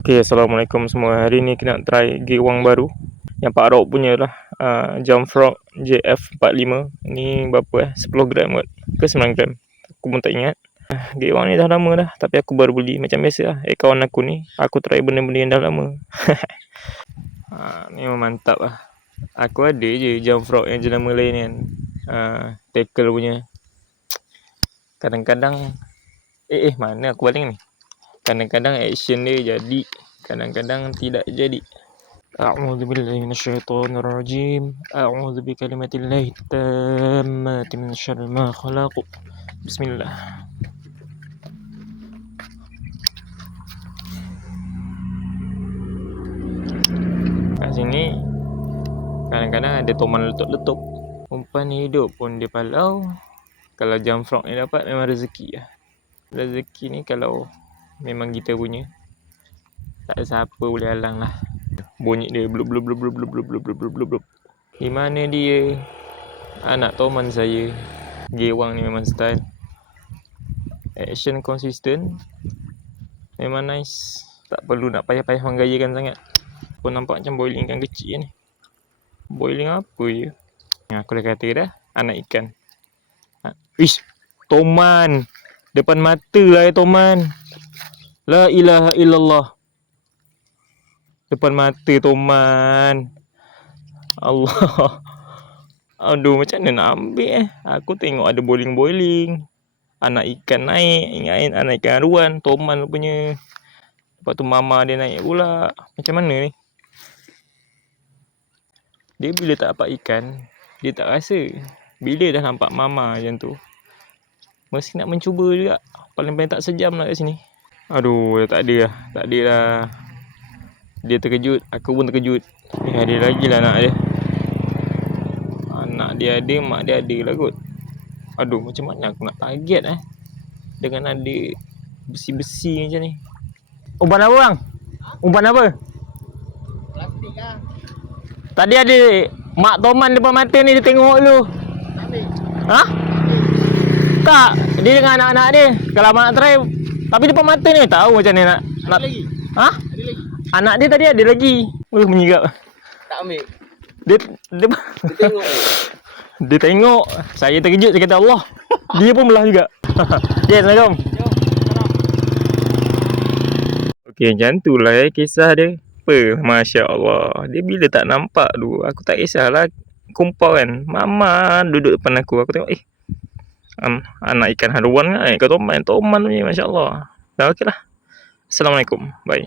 Okay, Assalamualaikum semua. Hari ni kita nak try gewang baru yang Pak Rok punya lah. Jump Frog JF45. Ni berapa 10 gram kot ke 9 gram. Aku pun tak ingat. Gewang ni dah lama dah, tapi aku baru beli. Macam biasa lah, kawan aku ni, aku try benda-benda yang dah lama. Ni memang mantap lah. Aku ada je Jump Frog yang jenama lain kan. Tackle punya. Kadang-kadang mana aku baling ni? Kadang-kadang action dia jadi, kadang-kadang tidak jadi. A'udzubillahi minasyaitonirrajim. A'udzu bikalimatillahi tammati min syarri ma khalaq. Bismillah. Kat sini kadang-kadang ada toman letup-letup. Umpan hidup pun dia palau. Kalau Jump Frog ni dapat memang rezeki lah. Rezeki ni kalau memang kita punya, tak ada siapa boleh halang lah. Bunyi dia blub blub blub blub blub blub blub blub blub blub. Di mana dia? Anak toman saya. Gewang ni memang style. Action konsisten. Memang nice. Tak perlu nak payah-payah menggayakan sangat. Pun nampak macam boiling ikan kecil ni. Boiling apa je? Aku dah kata dah, anak ikan. Ish, toman. Depan mata lah toman. La ilaha illallah. Depan mata toman. Allah. Aduh, macam mana nak ambil Aku tengok ada boiling-boiling. Anak ikan naik. Ingat anak ikan aruan. Toman punya. Lepas tu mama dia naik pula. Macam mana ni? Dia bila tak dapat ikan, dia tak rasa. Bila dah nampak mama macam tu, mesti nak mencuba juga. Paling-paling tak sejam lah kat sini. Aduh, tak ada lah. Tak ada lah. Dia terkejut. Aku pun terkejut. Ada lagi lah anak dia. Anak dia ada, mak dia ada lah kot. Aduh, macam mana aku nak target dengan ada besi-besi macam ni. Umpan apa bang? Umpan apa? Plastik lah. Tadi ada mak toman depan mata ni, dia tengok dulu. Ambil. Ha? Tak, dia dengan anak-anak dia. Kalau abang nak try, tapi depan mata ni tahu macam ni nak. Ada lagi? Ha? Ada lagi? Anak dia tadi ada lagi. Menyigap. Tak ambil. Dia tengok. Dia tengok. Saya terkejut, saya kata Allah. Dia pun belah juga. Okay, Assalamualaikum. Okey, macam tu lah kisah dia. Masya Allah. Dia bila tak nampak tu, aku tak kisahlah. Kumpul kan, mama duduk depan aku. Aku tengok anak ikan haruan kan, ikan toman punya, Masya Allah. Dah okey lah. Assalamualaikum. Bye.